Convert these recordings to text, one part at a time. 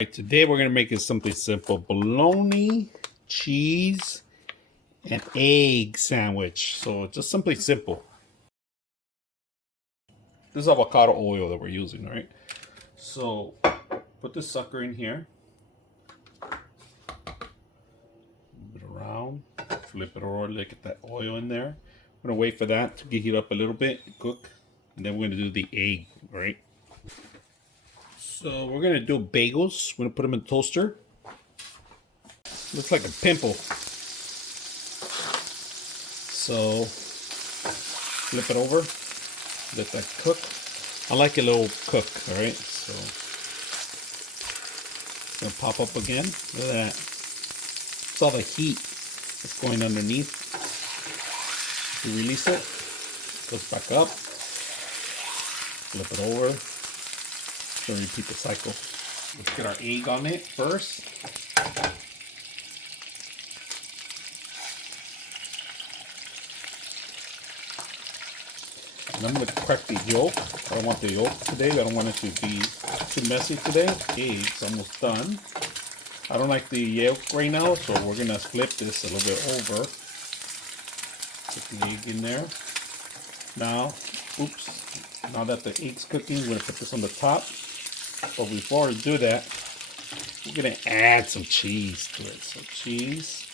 Right, today we're going to make it something simple. Bologna, cheese, and egg sandwich. So just something simple. This is avocado oil that we're using, right? So put this sucker in here. Move it around. Flip it over, get that oil in there. I'm going to wait for that to get heat up a little bit, cook. And then we're going to do the egg, right? So we're going to do bagels. We're going to put them in the toaster. Looks like a pimple. So flip it over, let that cook. I like a little cook, all right? So it's gonna pop up again. Look at that. It's all the heat that's going underneath. If you release it, it goes back up. Flip it over. So repeat the cycle. Let's get our egg on it first. And I'm going to crack the yolk. I don't want the yolk today. I don't want it to be too messy today. Okay, it's almost done. I don't like the yolk right now, so we're going to flip this a little bit over. Put the egg in there. Now, now that the egg's cooking, we're going to put this on the top. But before we do that, we're going to add some cheese to it. So cheese,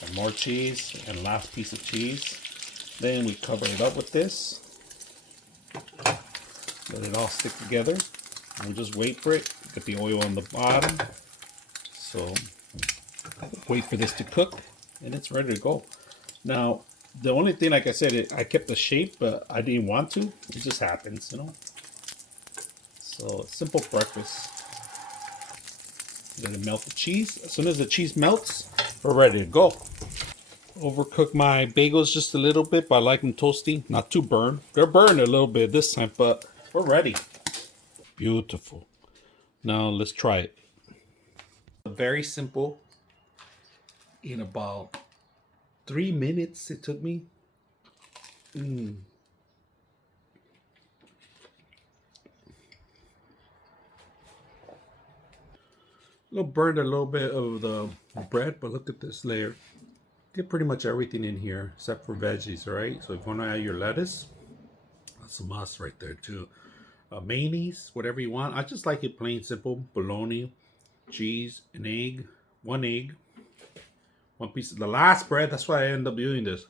and more cheese, and last piece of cheese. Then we cover it up with this. Let it all stick together. And we'll just wait for it. Get the oil on the bottom. So wait for this to cook, and it's ready to go. Now, the only thing, like I said, I kept the shape, but I didn't want to. It just happens, you know. So simple breakfast. Let it melt the cheese. As soon as the cheese melts, we're ready to go. Overcook my bagels just a little bit, but I like them toasty, not too burned. They're burned a little bit this time, but we're ready. Beautiful. Now let's try it. Very simple. In about 3 minutes it took me. A little burned a little bit of the bread, but look at this layer. Get pretty much everything in here except for veggies, all right? So if you want to add your lettuce, that's a must right there too. Mayonnaise, whatever you want. I just like it plain simple. Bologna, cheese, an egg, one egg, one piece of the last bread. That's why I end up doing this.